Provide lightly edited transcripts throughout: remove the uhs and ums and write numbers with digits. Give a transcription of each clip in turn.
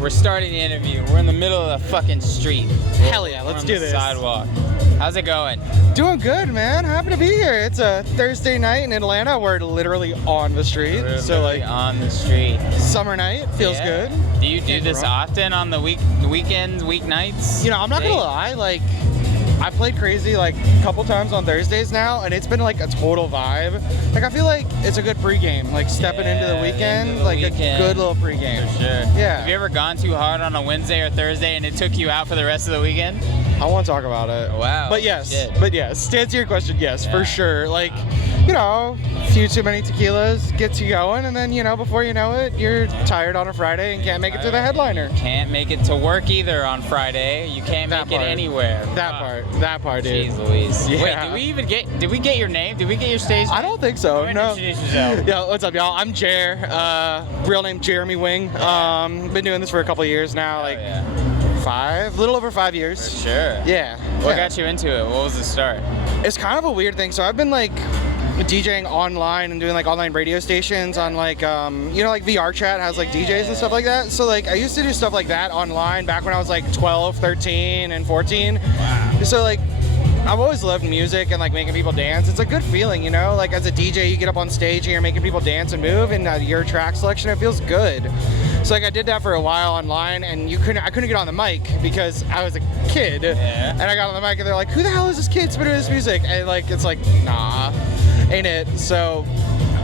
we're starting the interview. We're in the middle of the fucking street. Hell yeah, let's on do the this. Sidewalk. How's it going? Doing good, man. Happy to be here. It's a Thursday night in Atlanta. We're literally on the street. We're so like on the street. Summer night feels good. Do you do this often on the weekends, weeknights? You know, I'm not gonna lie. Like, I played crazy like a couple times on Thursdays now, and it's been like a total vibe. Like, I feel like it's a good pregame. Like stepping into the weekend, like a good little pregame. For sure. Yeah. Have you ever gone too hard on a Wednesday or Thursday and it took you out for the rest of the weekend? I won't talk about it. Wow. But yes, Shit. to answer your question, yes, for sure. Like, you know, a few too many tequilas gets you going, and then, you know, before you know it, you're tired on a Friday and can't make it to the headliner. Can't make it to work either on Friday. You can't make it anywhere. That part, dude. Jeez Louise. Yeah. Wait, did we get your name? Did we get your stage name? I don't think so, no. Introduce yourself. Yo, what's up, y'all? I'm Jer, real name Jeremy Wing. Been doing this for a couple of years now, like a little over 5 years. For sure. Yeah. What got you into it? What was the start? It's kind of a weird thing. So I've been like DJing online and doing like online radio stations on like you know, like VR chat has like DJs and stuff like that. So like I used to do stuff like that online back when I was like 12, 13 and 14. Wow. So like I've always loved music and like making people dance. It's a good feeling, you know, like as a DJ you get up on stage and you're making people dance and move, and your track selection, it feels good. So like I did that for a while online, and I couldn't get on the mic because I was a kid. Yeah. And I got on the mic and they're like, who the hell is this kid spinning this music? And like it's like, nah, ain't it? So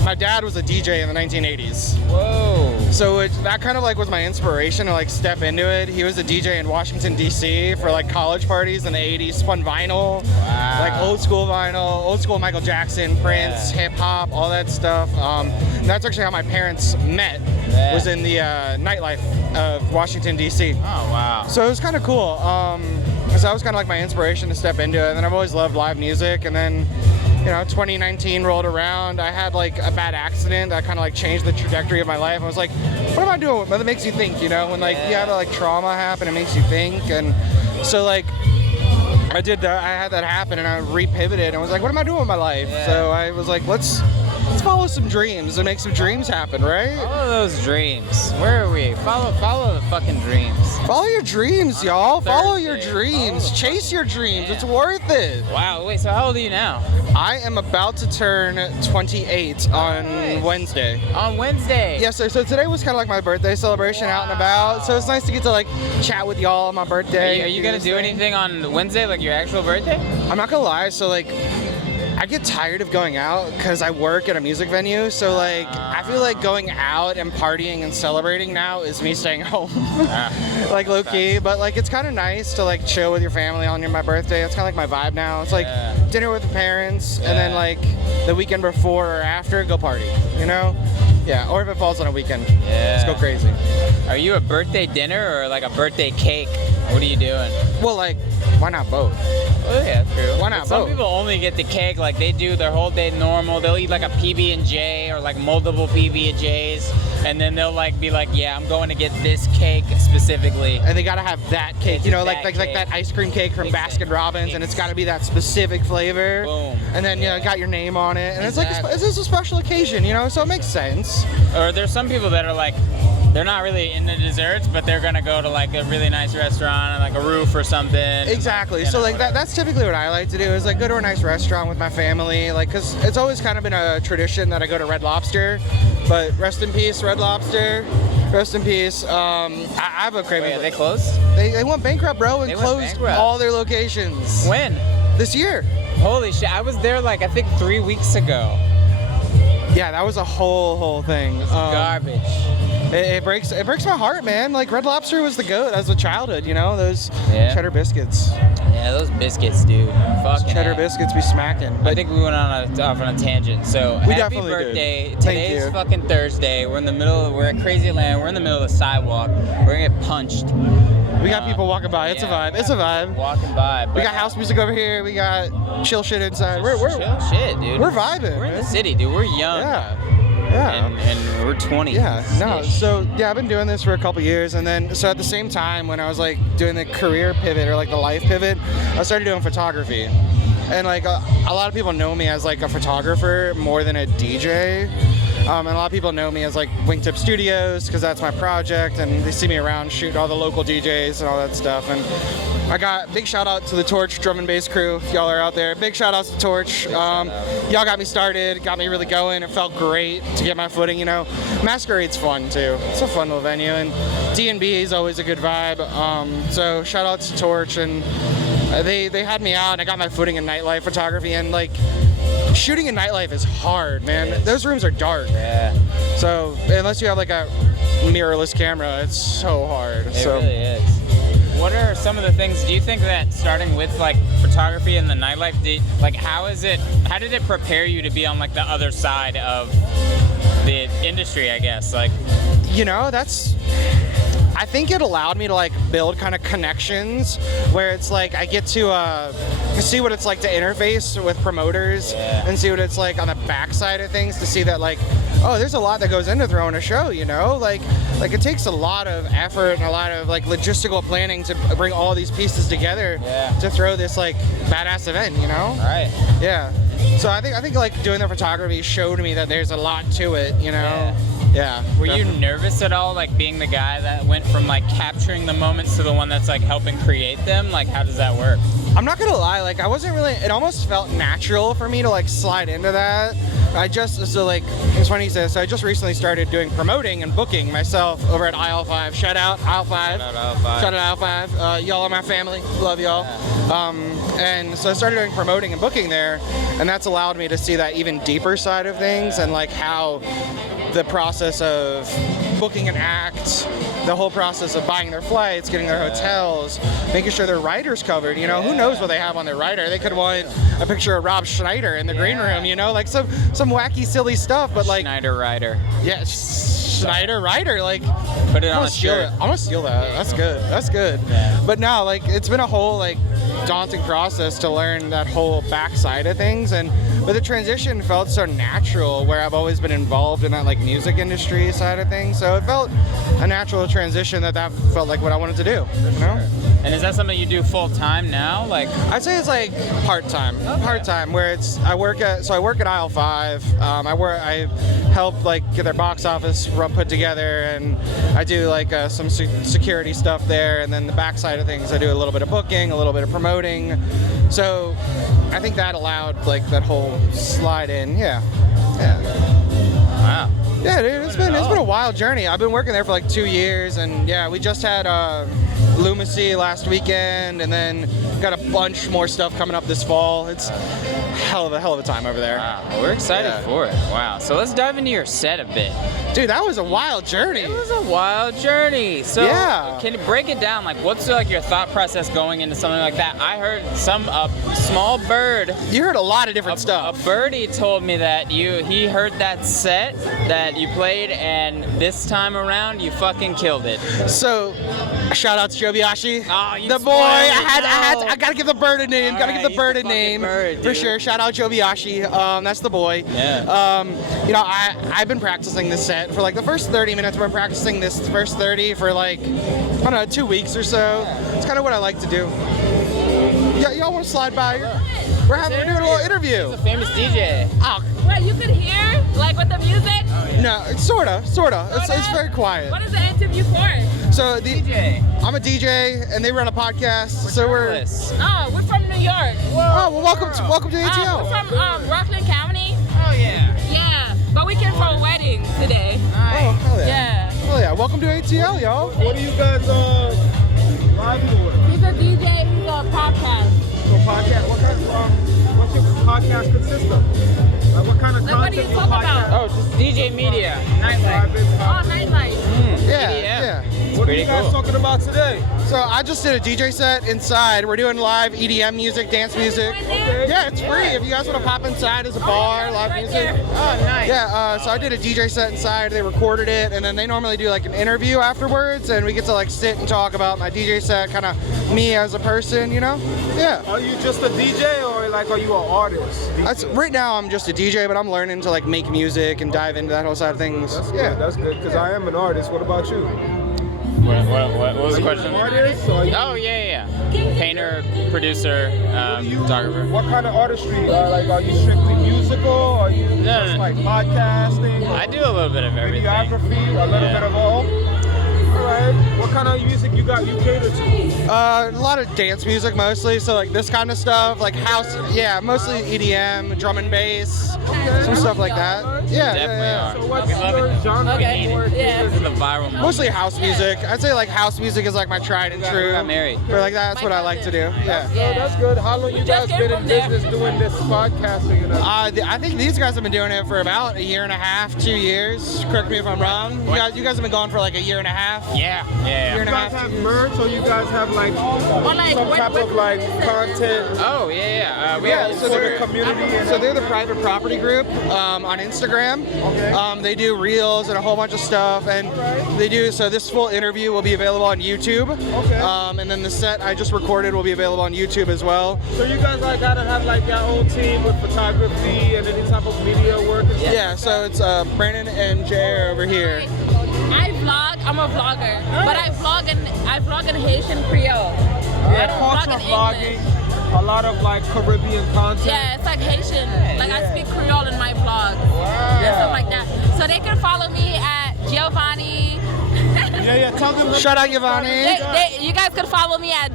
my dad was a DJ in the 1980s. Whoa. So that kind of like was my inspiration to like step into it. He was a DJ in Washington, D.C. for like college parties in the 80s, spun vinyl, like old school Michael Jackson, Prince, hip hop, all that stuff. And that's actually how my parents met, was in the nightlife of Washington, D.C. Oh, wow. So it was kind of cool. So that was kind of like my inspiration to step into it. And then I've always loved live music. And then, you know, 2019 rolled around. I had like a bad accident that kind of like changed the trajectory of my life. I was like, what am I doing? But it makes you think, you know, when like you have like trauma happen, it makes you think. And so like I did that. I had that happen, and I repivoted and was like, what am I doing with my life? So I was like, let's follow some dreams and make some dreams happen, right? Follow those dreams. Where are we? Follow the fucking dreams. Follow your dreams, y'all. Follow your Thursday. dreams. Chase your dreams. It's worth it. Wow. Wait, so how old are you now? I am about to turn 28 on Wednesday. On Wednesday? Yes, sir. So today was kind of like my birthday celebration out and about. So it's nice to get to like chat with y'all on my birthday. Are you going to do anything on Wednesday, like your actual birthday? I'm not going to lie. So like, I get tired of going out because I work at a music venue. So like, I feel like going out and partying and celebrating now is me staying home, like low key. But like, it's kind of nice to like chill with your family on my birthday. It's kind of like my vibe now. It's like dinner with the parents, and then like the weekend before or after, go party. You know? Yeah. Or if it falls on a weekend, let's go crazy. Are you a birthday dinner or like a birthday cake? What are you doing? Well, like, why not both? Oh yeah, true. Why not Some both? people only get the cake, like they do their whole day normal. They'll eat like a PB&J or like multiple PB&Js, and then they'll like be like, yeah, I'm going to get this cake specifically. And they gotta have that cake, you know, like that that ice cream cake from Baskin Robbins, and it's gotta be that specific flavor. Boom. And then, you know, got your name on it, and it's like it's a special occasion, you know, so it makes sense. Or there's some people that are like, they're not really into desserts, but they're gonna go to like a really nice restaurant, like a roof or something. Exactly. So like that's typically what I like to do, is like go to a nice restaurant with my family, like, cause it's always kind of been a tradition that I go to Red Lobster, but rest in peace, Red Lobster. Rest in peace. I have a craving. Wait, are they closed? They went bankrupt, bro, and They went closed bankrupt. all their locations. When? This year. Holy shit! I was there like I think 3 weeks ago. Yeah, that was a whole thing. It's garbage. It breaks my heart, man. Like Red Lobster was the goat as a childhood, you know, those cheddar biscuits. Yeah, those biscuits, dude. Fucking cheddar biscuits be smacking. I think we went off on a tangent. So We happy definitely birthday! did. Thank Today's you. fucking Thursday. We're at Crazy Atlanta. We're in the middle of the sidewalk. We're gonna get punched. We got people walking by. It's a vibe. It's a vibe. Walking by. We got house music over here. We got chill shit inside. We're chill shit, dude. We're vibing. We're in the city, dude. We're young. Yeah. And we're 20. Yeah, no, so yeah, I've been doing this for a couple years, and then so at the same time when I was like doing the career pivot or like the life pivot, I started doing photography. And like a lot of people know me as like a photographer more than a DJ. And a lot of people know me as like Wingtip Studios because that's my project, and they see me around shooting all the local DJs and all that stuff. And I got big shout out to the Torch drum and bass crew. If y'all are out there, big shout outs to Torch. Y'all got me started, got me really going. It felt great to get my footing. You know, Masquerade's fun too. It's a fun little venue, and D&B is always a good vibe. So shout out to Torch, and they had me out, and I got my footing in nightlife photography. And like, shooting in nightlife is hard, man. Those rooms are dark. Yeah. So unless you have like a mirrorless camera, it's so hard. It really is. What are some of the things, do you think that starting with like photography and the nightlife, how did it prepare you to be on like the other side of the industry, I guess? Like, you know, I think it allowed me to like build kind of connections where it's like I get to see what it's like to interface with promoters and see what it's like on the backside of things, to see that like, oh, there's a lot that goes into throwing a show, you know, like it takes a lot of effort and a lot of like logistical planning to bring all these pieces together to throw this like badass event, you know? Right. Yeah. So I think like doing the photography showed me that there's a lot to it, you know? Yeah. Were you nervous at all, like being the guy that went from like capturing the moments to the one that's like helping create them? Like, how does that work? I'm not gonna lie, like I wasn't really, it almost felt natural for me to like slide into that. It's funny you say this, so I just recently started doing promoting and booking myself over at Aisle 5. Shout out Aisle 5. Shout out Aisle 5. Y'all are my family, love y'all. And so I started doing promoting and booking there, and that's allowed me to see that even deeper side of things, and like how the process of booking an act, the whole process of buying their flights, getting their hotels, making sure their rider's covered, you know, who knows what they have on their rider. They could want a picture of Rob Schneider in the green room, you know, like some wacky, silly stuff, but like... Schneider rider. Yeah, Schneider rider, like... Put it on a shirt. I'm gonna steal that. That's good. That's good. Yeah. But no, like, it's been a whole, like, daunting process to learn that whole backside of things, but the transition felt so natural, where I've always been involved in that like music industry side of things, so it felt a natural transition that felt like what I wanted to do, you know? And is that something you do full time now? Like, I'd say it's like part-time, where I work at Aisle 5. I help like get their box office put together, and I do like some security stuff there, and then the backside of things I do a little bit of booking, a little bit of promoting. So I think that allowed like that whole slide in. Yeah. Wow. Yeah, dude, it's been a wild journey. I've been working there for like 2 years, and yeah, we just had Lumacy last weekend, and then got a bunch more stuff coming up this fall. It's hell of a time over there. Wow, well, we're excited for it. Wow, so let's dive into your set a bit. Dude, that was a wild journey. It was a wild journey. So can you break it down? Like, what's like your thought process going into something like that? I heard a small bird. You heard a lot of different stuff. A birdie told me that he heard that set that you played, and this time around you fucking killed it. So, shout out to Jobiashi. Oh, you the boy. I gotta give the bird a name. Gotta give the bird a name for sure. Shout out Jobiashi. That's the boy. Yeah. You know, I've been practicing this set for like the first 30 minutes. We're practicing this first 30 for like, I don't know, 2 weeks or so. It's kind of what I like to do. Y'all want to slide by? We're doing a little interview. He's a famous DJ. Oh. Wait, you could hear like with the music? Oh, yeah. No, it's sorta. It's very quiet. What is the interview for? So DJ. I'm a DJ, and they run a podcast. We're we're from New York. Oh, well, welcome to ATL. We're from Rockland County. Oh yeah. Yeah, but we came for a wedding today. Nice. Oh, hell yeah. Yeah. Hell yeah. Welcome to ATL, y'all. What do you guys live for? He's a DJ. He's a podcast. So podcast. What's your podcast consist of? What kind of Like, what do you content talk podcast? about? Oh, just DJ media, nightlife. Oh, nightlife. Yeah. What are pretty you guys cool. talking about today? So I just did a DJ set inside. We're doing live EDM music, dance music. Yeah, it's free. If you guys want to pop inside as a bar, live right music. there. Oh, nice. Yeah, so I did a DJ set inside. They recorded it, and then they normally do like an interview afterwards, and we get to like sit and talk about my DJ set, kind of me as a person, you know? Yeah. Are you just a DJ or like are you an artist? Right now I'm just a DJ, but I'm learning to like make music and dive into that whole side of things. That's good. That's good because I am an artist. What about you? What was the question? Artist? Or Oh yeah. Painter, producer, photographer. what kind of artistry? Like, are you strictly musical? Or are you just like podcasting? I do a little bit of everything. Videography? A little bit of all? Alright. What kind of music you cater to? A lot of dance music mostly, so like this kind of stuff, like house, yeah, mostly EDM, drum and bass, some stuff like that. Yeah, Definitely yeah. So what's We love your it. genre? Okay. for it? Yeah. This is the viral moment. Mostly house music. I'd say like house music is like my tried and true. Got married. But like that's what I like to do. Yeah. So that's good. How long you guys just came been in from there. business doing this podcasting? And I think these guys have been doing it for about a year and a half, 2 years. Correct me if I'm wrong. You guys have been going for like a year and a half. Yeah. Year and you a guys half. have merch, or you guys have like some type of like content Oh yeah. We Yeah, have so for they're the community? And So they're the private property group on Instagram. Okay. They do reels and a whole bunch of stuff, and they do. So this full interview will be available on YouTube. Okay. And then the set I just recorded will be available on YouTube as well. So you guys like gotta have like your own team with photography and any type of media work and stuff? Yeah. So it's Brandon and Jay are over here. I vlog. I'm a vlogger, but I vlog in Haitian Creole. I don't vlog Culture in vlogging, English. a lot of like Caribbean content. Yeah, it's like Haitian. Like I speak Creole in my vlog and stuff like that. So they can follow me at Giovanni. Yeah, tell them. Shout out Giovanni. You guys can follow me at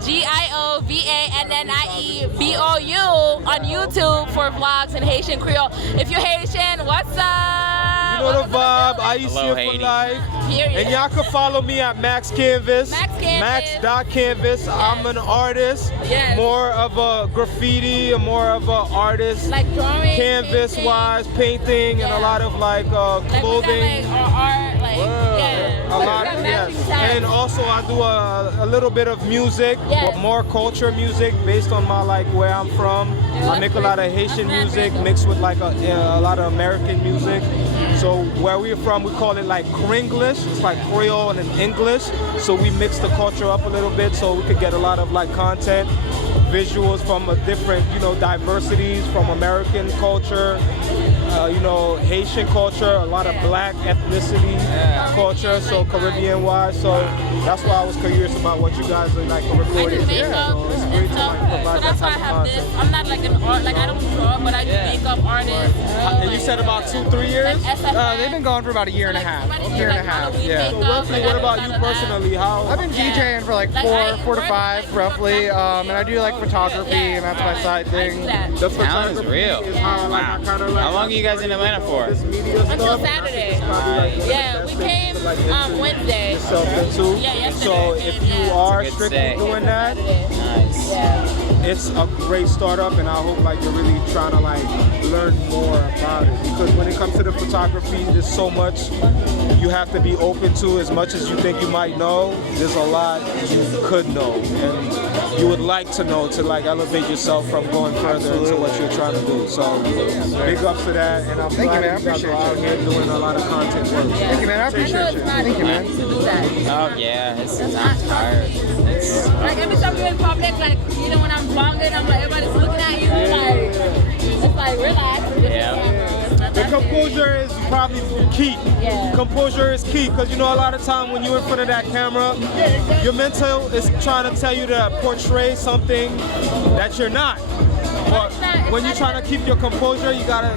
GIOVANNIEBOU on YouTube for vlogs in Haitian Creole. If you're Haitian, what's up? You know the vibe. I used Hello, to for Haiti. life. Period. And y'all can follow me at Max Canvas. Max Canvas. Max.canvas. I'm an artist. Yes. More of a graffiti, more of a artist. Like drawing, Canvas painting. wise, painting, and a Yeah. lot of like Like we got clothing. like our art, like yeah. A lot, We got yes. matching styles. And also I do a little bit of music, Yes. but more culture music based on my like where I'm from. Yeah, I make a lot of Haitian that's music nice. mixed with like a lot of American music. So where we're from, we call it like Kringlish. It's like Creole and English. So we mix the culture up a little bit so we could get a lot of like content, visuals from a different, diversities from American culture, Haitian culture, a lot of black ethnicity culture, so Caribbean wise. So that's why I was curious about what you guys are like I recording. do makeup So it's and great to stuff. like provide So that's that why I type of have this. content. I'm not like an art, like I don't draw, but I do makeup artist. And you said about 2-3 years? They've been going for about a year and a half. Year and a half. Yeah. So roughly, what about you personally? How? I've been DJing for like four to five roughly, and I do like photography, and that's my side thing. The Talent is photography real. is how like, I kind of like. How long are you guys in Atlanta for? This media Until stuff. Saturday. Probably, Yeah, we came Wednesday. yourself into. Yeah, yesterday So we if came, you yeah. are It's a good strictly day. doing that, Nice. Yeah. it's a great startup, and I hope like you're really trying to like learn more about it, because when it comes to the photography, there's so much you have to be open to. As much as you think you might know, there's a lot you could know and you would like to know to like elevate yourself from going further into what you're trying to do. So big ups to that, and I'm Thank you, glad man. I you guys appreciate are out here doing a lot of content work. Thank you, man. I I know appreciate it's you. not Thank you, man. easy to do that. Oh yeah, I'm tired. It's Like every time you're in public, like when I'm vlogging, I'm like everybody's looking at you, like it's like relax. The composure is probably key. Yeah. Composure is key, because a lot of time when you're in front of that camera, your mental is trying to tell you to portray something that you're not. But when you're trying to keep your composure, you gotta.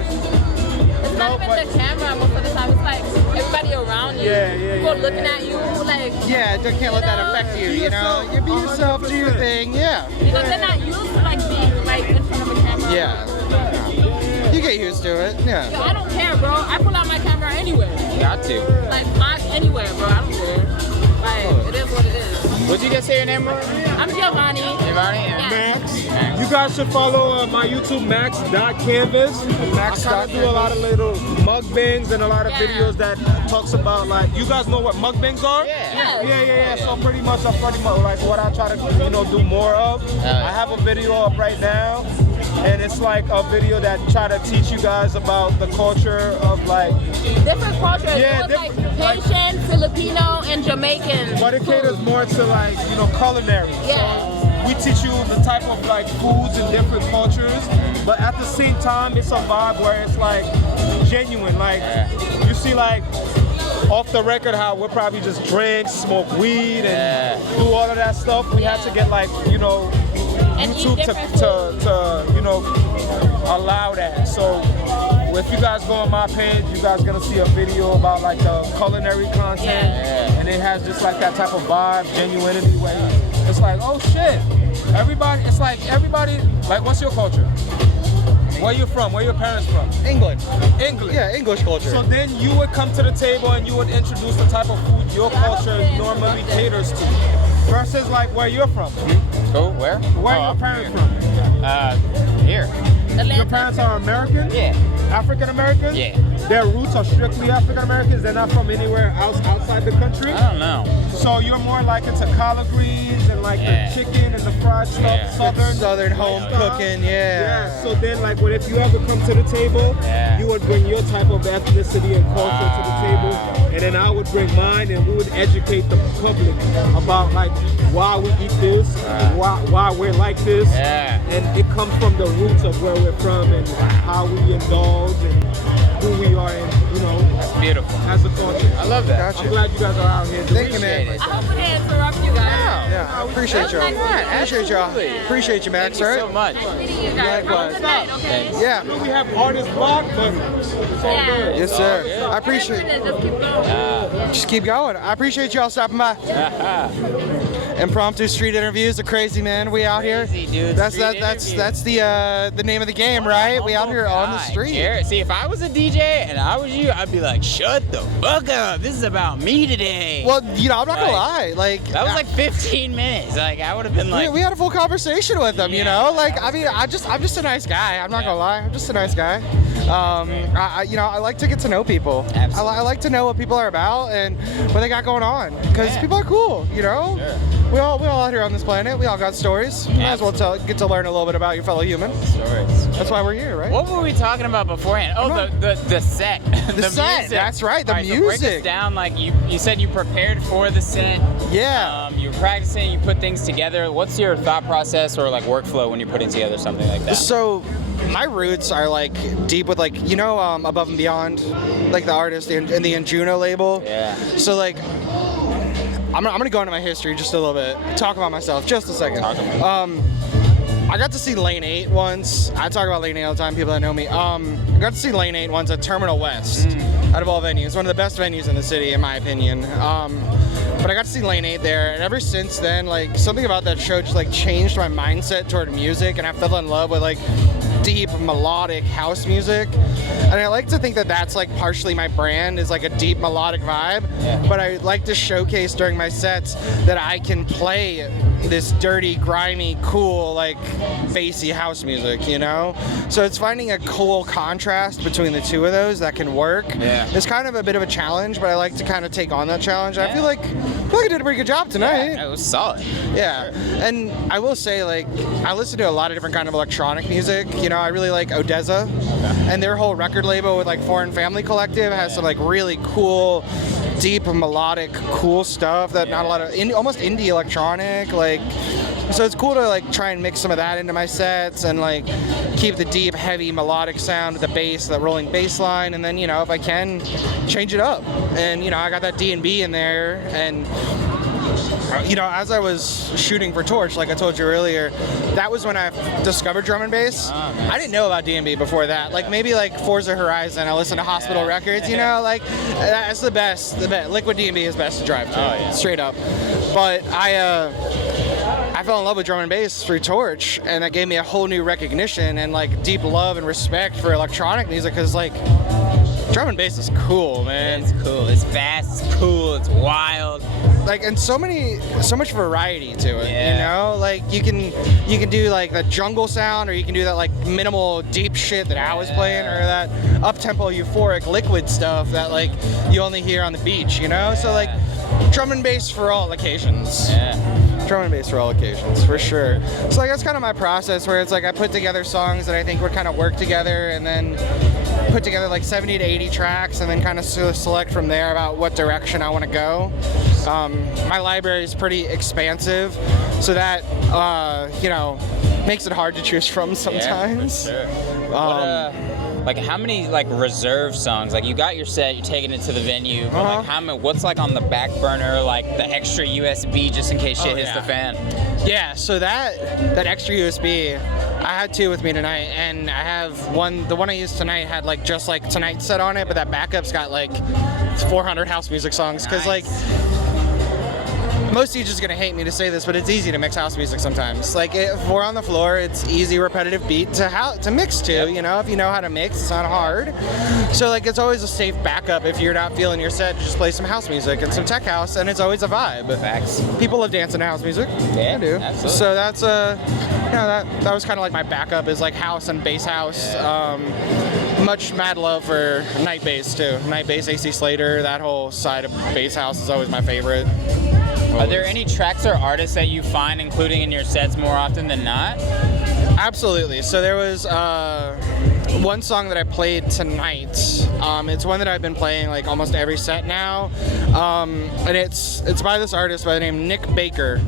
It's not even the camera most of the time. It's like everybody around you. People looking at you, like Yeah, can't let that affect you. You know, you be yourself, do your thing. Yeah. because they're not used to like being like in front of a camera. Yeah. You get used to it. Yeah. Yo, I don't care, bro. I pull out my camera anywhere. got to. Like vlog anywhere, bro. I don't care. Like it is what it is. What'd you guys say your name was? I'm Giovanni. Giovanni? Yeah. Max. You guys should follow my YouTube, Max.canvas. Max. I do a lot of little mukbangs and a lot of Yeah. videos that talks about like, you guys know what mukbangs are? Yeah. Yeah. So pretty much like what I try to do more of. I have a video up right now, and it's like a video that try to teach you guys about the culture of like, Different cultures. Yeah, It was like different- like- Haitian, Filipino, and Jamaican. but it caters more to like culinary. Yeah. We teach you the type of like foods in different cultures, but at the same time, it's a vibe where it's like genuine. Like you see like off the record how we'll probably just drink, smoke weed, and do all of that stuff. We had to get like, you know, And eat YouTube different to you know, allow that. So if you guys go on my page, you guys gonna see a video about like the culinary content, and it has just like that type of vibe, genuinity, where it's like, oh shit, everybody. It's like everybody. Like, what's your culture? Where you from? Where your parents from? England. England. Yeah, English culture. So then you would come to the table and you would introduce the type of food your culture normally caters to, versus like where you're from. Oh, where? Where oh, your parents from? Here. Your parents are American? Yeah. African American? Yeah. Their roots are strictly African Americans. They're not from anywhere else outside the country. I don't know. So you're more like into collard greens and like the chicken and the fried stuff, Southern home cooking, Yeah. So then, like, if you ever come to the table, you would bring your type of ethnicity and culture to the table, and then I would bring mine, and we would educate the public about like why we eat this, why we're like this, and it comes from the roots of where we're from and how we indulge and who we are, and you know, That's beautiful. as a culture. I love that. I'm glad you guys are out here. Thank you, man. I hope I didn't interrupt you guys. Yeah, I appreciate y'all. Appreciate y'all. Appreciate you, Max. Thank you Right? so much. Nice meeting you guys. Likewise. Have a good night, okay? Yeah. We have artist block, but it's all Yeah. good. Yes, sir. I appreciate. Just keep going. Just keep going. I appreciate y'all stopping by. Impromptu street interviews are crazy, man. We out here. Crazy, dude. That's Street interview. that's the name of the game, right? We out here on the street. Jared, see, if I was a DJ and I was you, I'd be like, shut the fuck up. This is about me today. Well, you know, I'm not gonna Like, lie. Like that was like 15 minutes. Like, I would have been like, we had a full conversation with them, you know. Like, I mean, I'm just a nice guy. I'm not gonna lie. I'm just a nice guy. You know, I like to get to know people. Absolutely. I like to know what people are about and what they got going on, because people are cool, you know. Sure. We all out here on this planet. We all got stories. You might as well get to learn a little bit about your fellow human. stories. That's why we're here, right? What were we talking about beforehand? Oh, the set. The set, music. that's right, the All so break music. us down. Like you said, you prepared for the set. Yeah. You were practicing. You put things together. What's your thought process or like workflow when you're putting together something like that? So my roots are like deep with like, you know, Above and Beyond, like the artist in the Anjuno label. Yeah. So like, I'm gonna go into my history just a little bit. Talk about myself just a second. Talk about I got to see Lane 8 once. I talk about Lane 8 all the time, people that know me. I got to see Lane 8 once at Terminal West, out of all venues. One of the best venues in the city, in my opinion. But I got to see Lane 8 there, and ever since then, like, something about that show just, like, changed my mindset toward music, and I fell in love with, like, deep melodic house music. And I like to think that that's, like, partially my brand, is, like, a deep melodic vibe. Yeah. But I like to showcase during my sets that I can play this dirty, grimy, cool, like, bassy house music, you know? So it's finding a cool contrast between the two of those that can work. Yeah. It's kind of a bit of a challenge, but I like to kind of take on that challenge. I feel like I did a pretty good job tonight. Yeah, it was solid. Yeah, and I will say, like, I listen to a lot of different kind of electronic music. You know, I really like Odessa, and their whole record label with like Foreign Family Collective has some like really cool, deep melodic, cool stuff that not a lot of almost indie electronic. Like, so it's cool to like try and mix some of that into my sets and like keep the deep, heavy melodic sound with the bass, that rolling bass line, and then you know if I can change it up. And you know I got that D&B in there, and you know, as I was shooting for Torch, like I told you earlier, that was when I discovered drum and bass. I didn't know about D&B before that. Like maybe like Forza Horizon, I listened to Hospital Records, you know, like that's the best. Liquid D&B is best to drive to, straight up. But I fell in love with drum and bass through Torch, and that gave me a whole new recognition and like deep love and respect for electronic music, because like drum and bass is cool, man. It's cool. It's fast. It's cool. It's wild. Like, and so much variety to it, you know? Like you can do like the jungle sound, or you can do that like minimal deep shit that I was playing, or that up-tempo euphoric liquid stuff that like you only hear on the beach, you know? So like drum and bass for all occasions. Drum and bass for all occasions, for sure. So like that's kind of my process, where it's like I put together songs that I think would kind of work together, and then put together like 70 to 80 tracks, and then kind of select from there about what direction I want to go. My library is pretty expansive, so that you know, makes it hard to choose from sometimes. Yeah, for sure. like how many like reserve songs? Like you got your set, you're taking it to the venue, but like how many? What's like on the back burner? Like the extra USB just in case shit hits the fan. Yeah, so that extra USB, I had 2 with me tonight, and I have one. The one I used tonight had like just like Tonight set on it, but that backup's got like 400 house music songs. Because like most DJs are gonna hate me to say this, but it's easy to mix house music sometimes. Like if we're on the floor, it's easy, repetitive beat to mix to. You know, if you know how to mix, it's not hard. So like it's always a safe backup if you're not feeling your set to just play some house music and some tech house, and it's always a vibe. Facts. People love dancing to house music. Yeah, I do. Absolutely. So that's that was kind of like my backup is like house and bass house. Much mad love for night bass too. Night bass, AC Slater, that whole side of bass house is always my favorite. Are there any tracks or artists that you find including in your sets more often than not? Absolutely. So there was one song that I played tonight. It's one that I've been playing like almost every set now, and it's by this artist by the name Nick Baker,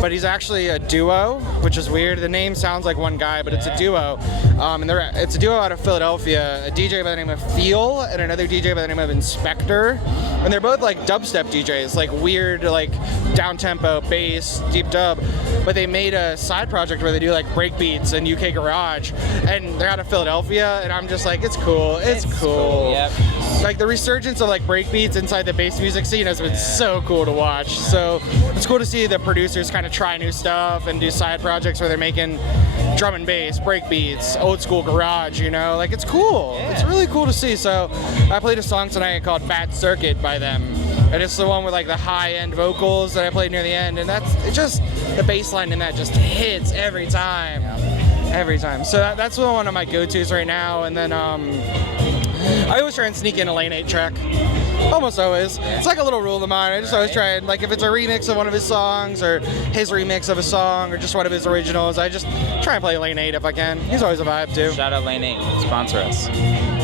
but he's actually a duo, which is weird. The name sounds like one guy, but it's a duo, and it's a duo out of Philadelphia. A DJ by the name of Feel and another DJ by the name of Inspector, and they're both like dubstep DJs, like weird, like down tempo bass, deep dub. But they made a side project where they do like break beats and UK garage, and they're out of Philadelphia, and I'm just like, it's cool. It's cool. Yep. Like the resurgence of like break beats inside the bass music scene has been so cool to watch. So it's cool to see the producers kind of try new stuff and do side projects where they're making drum and bass, break beats, old school garage, you know, like it's cool. Yeah. It's really cool to see. So I played a song tonight called Fat Circuit by them. And it's the one with like the high end vocals that I played near the end. And it's just, the bass line in that just hits every time. Every time. So that's one of my go-tos right now. And then I always try and sneak in a Lane 8 track. Almost always. It's like a little rule of mine. I just always try and, like, if it's a remix of one of his songs or his remix of a song or just one of his originals, I just try and play Lane 8 if I can. He's always a vibe too. Shout out Lane 8, sponsor us.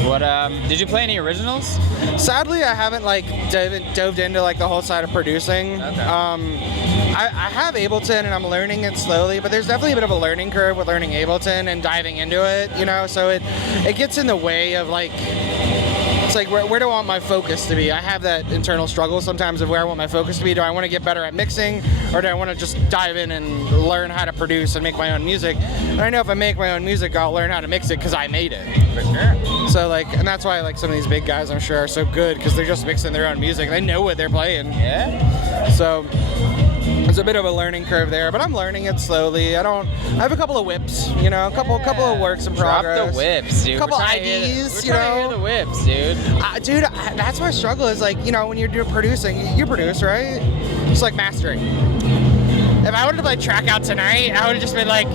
What did you play any originals? Sadly, I haven't like dove into like the whole side of producing. Okay. I have Ableton and I'm learning it slowly, but there's definitely a bit of a learning curve with learning Ableton and diving into it, you know, so it gets in the way of like, it's like where do I want my focus to be? I have that internal struggle sometimes of where I want my focus to be. Do I want to get better at mixing, or do I want to just dive in and learn how to produce and make my own music? And I know if I make my own music, I'll learn how to mix it because I made it. For sure. So like, and that's why like some of these big guys I'm sure are so good because they're just mixing their own music. They know what they're playing. Yeah. So there's a bit of a learning curve there, but I'm learning it slowly. I have a couple of whips, you know, a couple of works in progress. Drop the whips, dude. A couple IDs, you know. We're trying to hear the whips, dude. Dude, that's my struggle is like, you know, when you're doing producing, you produce, right? It's like mastering. If I would have played track out tonight, I would have just been like,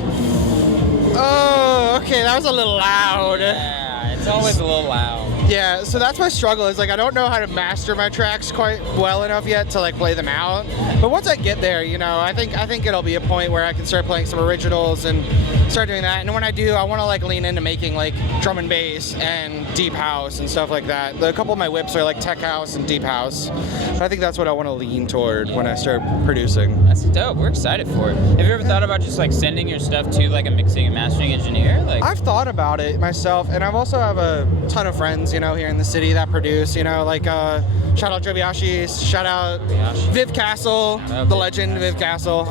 oh, okay, that was a little loud. Yeah, it's always a little loud. Yeah, so that's my struggle is like I don't know how to master my tracks quite well enough yet to like play them out. But once I get there, you know, I think it'll be a point where I can start playing some originals and start doing that. And when I do, I want to like lean into making like drum and bass and deep house and stuff like that. A couple of my whips are like tech house and deep house. But I think that's what I want to lean toward when I start producing. That's dope. We're excited for it. Have you ever thought about just like sending your stuff to like a mixing and mastering engineer? Like I've thought about it myself, and I've also have a ton of friends, you know, here in the city that produce, you know, like shout out Jobiashi, shout out Viv Castle, the legend Viv Castle,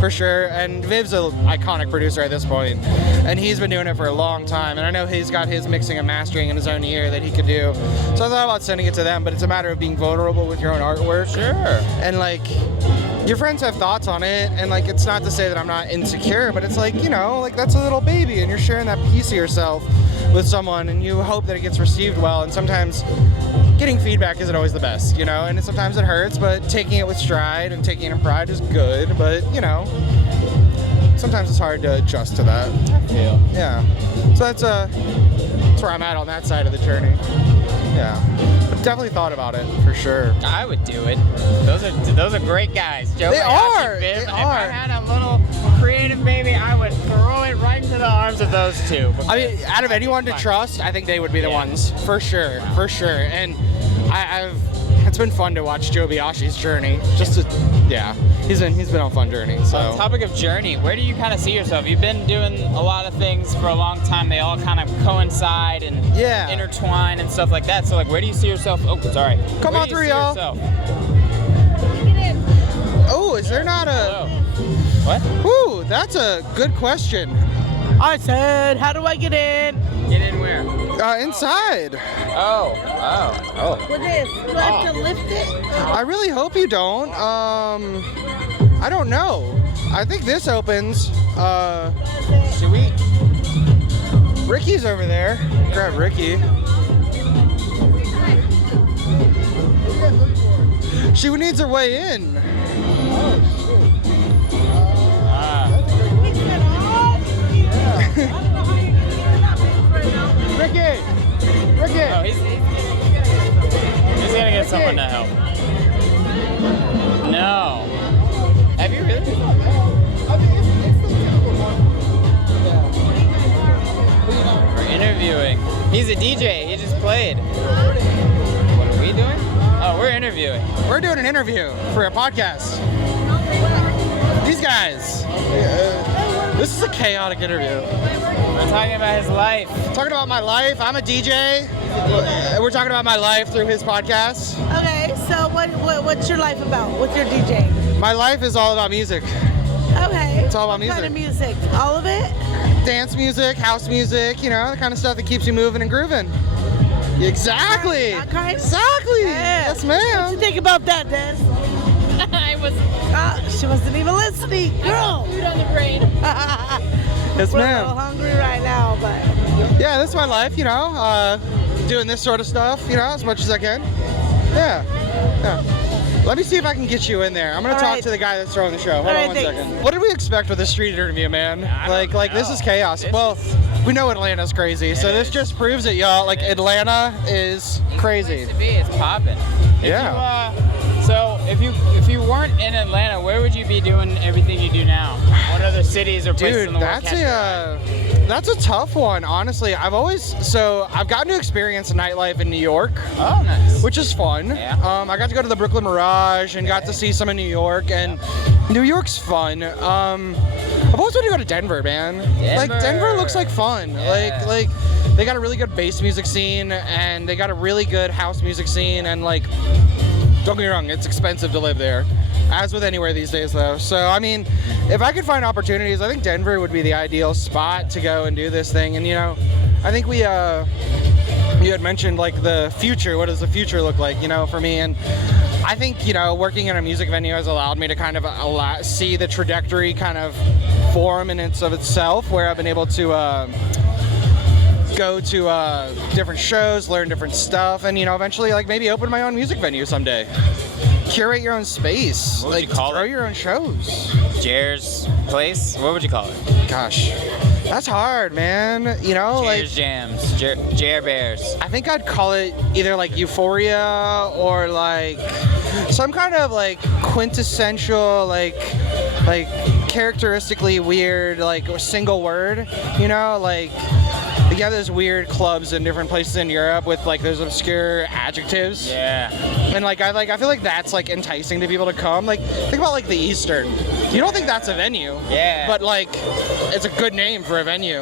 for sure. And Viv's an iconic producer at this point, and he's been doing it for a long time. And I know he's got his mixing and mastering in his own ear that he could do. So I thought about sending it to them, but it's a matter of being vulnerable with your own artwork. Sure. And like, your friends have thoughts on it, and like, it's not to say that I'm not insecure, but it's like, you know, like that's a little baby, and you're sharing that piece of yourself with someone, and you hope that it gets received well. And sometimes getting feedback isn't always the best, you know, and sometimes it hurts, but taking it with stride and taking it in pride is good. But you know, sometimes it's hard to adjust to that. I feel. Yeah. So that's where I'm at on that side of the journey. Yeah. But definitely thought about it for sure. I would do it. Those are great guys. Joe They Hayashi, are. Viv. They If are. I had a little creative baby, I would throw it right into the arms of those two. I mean, out of anyone to trust, I think they would be the ones, for sure, for sure. And I've been fun to watch Joe Biashi's journey. He's been on a fun journey. So On the topic of journey, where do you kind of see yourself? You've been doing a lot of things for a long time. They all kind of coincide and intertwine and stuff like that. So like, where do you see yourself? Oh, sorry. Come Where on do you through, see y'all. yourself? Oh, is there not a? Hello. What? Ooh, that's a good question. I said, how do I get in? Get in where? Inside. Oh. With this, do I have to lift it? I really hope you don't. I don't know. I think this opens. Should we? Ricky's over there. Grab Ricky. She needs her way in. Ricky! Ricky! Oh, he's gonna get someone to help. No. Have you really? We're interviewing. He's a DJ. He just played. What are we doing? Oh, we're interviewing. We're doing an interview for a podcast. These guys. This is a chaotic interview. We're talking about his life. Talking about my life. I'm a DJ. We're talking about my life through his podcast. Okay, so what's your life about? What's your DJ? My life is all about music. Okay. It's all about What kind of music? All of it? Dance music, house music, you know, the kind of stuff that keeps you moving and grooving. Exactly. Okay. Exactly. Yeah. Yes, What ma'am. you think about that, Des? I was She wasn't even listening. Girl. food on the brain. Yes, We're a little ma'am. hungry right now, but Yeah, this is my life, you know, doing this sort of stuff, you know, as much as I can. Yeah. Let me see if I can get you in there. I'm gonna All talk right. to the guy that's throwing the show. Hold All on right, one thanks. second. What did we expect with this street interview, man? I don't Like this know. is chaos. This We know Atlanta's crazy, so this is. just proves it, y'all. Like Atlanta is crazy. Place to be. It's popping. Yeah. So if you weren't in Atlanta, where would you be doing everything you do now? What other cities or places in Dude, the world catch your eye? that's a tough one, honestly. I've gotten to experience nightlife in New York, Oh, nice. which is fun. Yeah. I got to go to the Brooklyn Mirage and got to see some of New York, and New York's fun. I've always wanted to go to Denver, man. Like Denver looks like fun. Yeah. Like they got a really good bass music scene, and they got a really good house music scene, and like, don't get me wrong, it's expensive to live there, as with anywhere these days though. So I mean, if I could find opportunities, I think Denver would be the ideal spot to go and do this thing. And you know, I think you had mentioned like the future. What does the future look like, you know, for me? And I think, you know, working in a music venue has allowed me to kind of see the trajectory kind of form in of itself, where I've been able to go to different shows, learn different stuff, and you know, eventually like maybe open my own music venue someday. Curate your own space. What would like you call throw it? your own shows. Jer's place? What would you call it? Gosh, that's hard, man. You know, Jer's Jams. Jer Bears. I think I'd call it either like Euphoria or like some kind of like quintessential like characteristically weird like single word, you know, like yeah, there's weird clubs in different places in Europe with like those obscure adjectives. Yeah. And I feel like that's like enticing to people to come. Like think about like the Eastern. You don't think that's a venue. Yeah. But like it's a good name for a venue.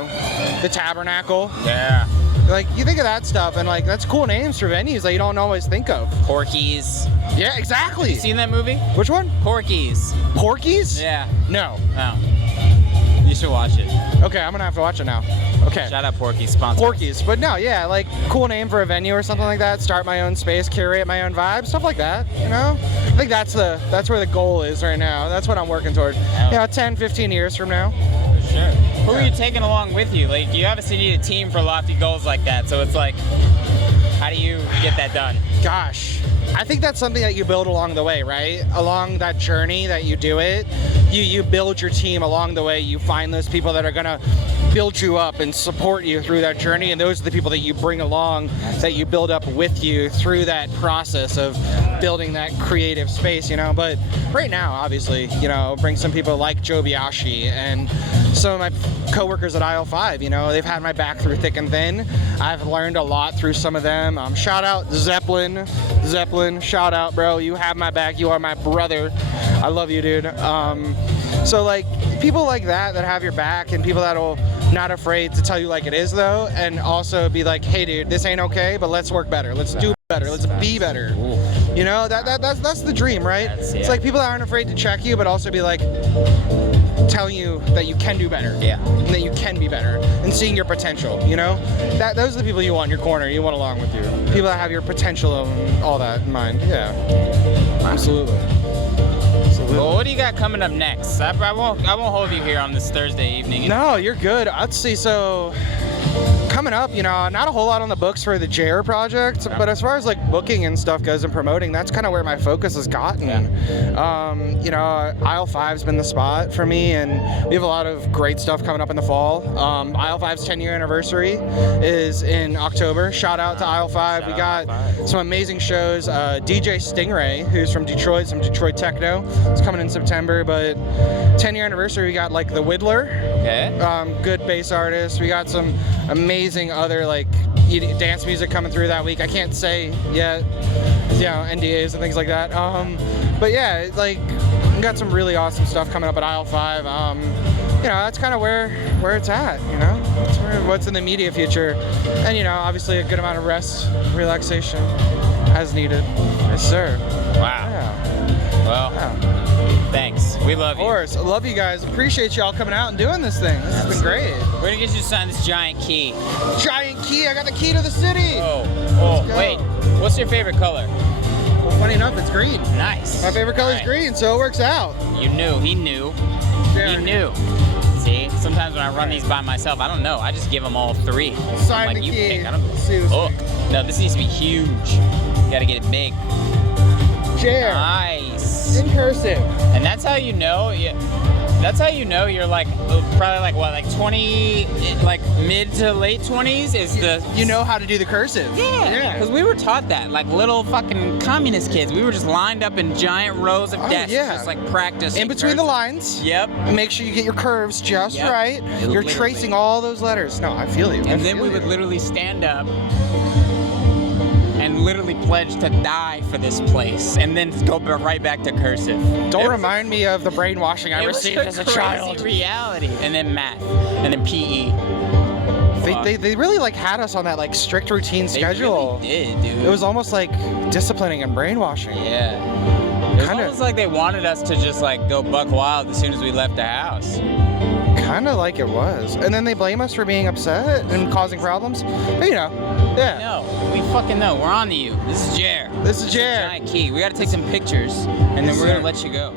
The Tabernacle. Yeah. Like you think of that stuff and like that's cool names for venues that you don't always think of. Porky's. Yeah, exactly. You seen that movie? Which one? Porky's. Porky's? Yeah. No. No. You should watch it. Okay, I'm gonna have to watch it now. Okay. Shout out Porky's sponsor. Porky's. But no, yeah, like cool name for a venue or something like that. Start my own space, curate my own vibe, stuff like that, you know? I think that's where the goal is right now. That's what I'm working toward. Yeah. You know, 10, 15 years from now. For sure. Who are you taking along with you? Like, you obviously need a team for lofty goals like that. So it's like, how do you get that done? Gosh, I think that's something that you build along the way, right? Along that journey that you do it, you build your team along the way. You find those people that are gonna build you up and support you through that journey, and those are the people that you bring along, that you build up with you through that process of building that creative space, you know. But right now, obviously, you know, bring some people like Joe Biashi and some of my coworkers at Aisle 5, you know, they've had my back through thick and thin. I've learned a lot through some of them. Shout out Zeppelin, shout out, bro. You have my back. You are my brother. I love you, dude. So like people like that have your back, and people that'll not afraid to tell you like it is though, and also be like, hey dude, this ain't okay, but let's work better. Let's do better. Let's be better. You know, that's the dream, right? It's like people that aren't afraid to check you, but also be like telling you that you can do better. Yeah. And that you can be better, and seeing your potential, you know? Those are the people you want in your corner, you want along with you. People that have your potential and all that in mind. Yeah. Absolutely. Well, what do you got coming up next? I won't hold you here on this Thursday evening. No, you're good. Let's see. So coming up, you know, not a whole lot on the books for the JR project, but as far as like booking and stuff goes and promoting, that's kind of where my focus has gotten. You know, Aisle 5's been the spot for me, and we have a lot of great stuff coming up in the fall. Aisle 5's 10-year anniversary is in October. Shout out to Aisle 5. We got some amazing shows. DJ Stingray, who's from Detroit, some Detroit techno, is coming in September. But 10-year anniversary, we got like the Whittler, good bass artist. We got some amazing other like dance music coming through that week. I can't say yet, you know, NDAs and things like that. But yeah, like we got some really awesome stuff coming up at Aisle 5. You know, that's kind of where it's at. You know, that's what's in the immediate future, and you know, obviously a good amount of rest, relaxation, as needed. Yes, sir. Wow. Yeah. Well. Yeah. Thanks. We love you. Of course. I love you guys. Appreciate y'all coming out and doing this thing. This has been great. We're going to get you to sign this giant key. Giant key? I got the key to the city. Oh, wait. What's your favorite color? Well, funny enough, it's green. Nice. My favorite color is green, so it works out. You knew. He knew. He knew. See, sometimes when I run these by myself, I don't know. I just give them all three. Sign like, the you key. pick. I don't. Seriously. Oh, no, this needs to be huge. You got to get it big. Chair. Nice. In cursive. And that's how you know. That's how you know you're like probably like what, like 20, like mid to late 20s is the. You know how to do the cursive. Yeah. Because we were taught that, like little fucking communist kids. We were just lined up in giant rows of desks, just like practicing. In between the lines. Yep. Make sure you get your curves just right. You're tracing all those letters. No, I feel you. And then we would literally stand up and literally pledge to die for this place, and then go right back to cursive. Don't remind me of the brainwashing I received as a child. Reality. And then math, and then PE. They really like had us on that like strict routine schedule. They really did, dude. It was almost like disciplining and brainwashing. Yeah. It was almost like they wanted us to just like go buck wild as soon as we left the house. Kind of like it was. And then they blame us for being upset and causing problems. But you know, yeah. No, we fucking know. We're on to you. This is Jer. This is Jer. Giant key. We got to take some pictures, and then we're going to let you go.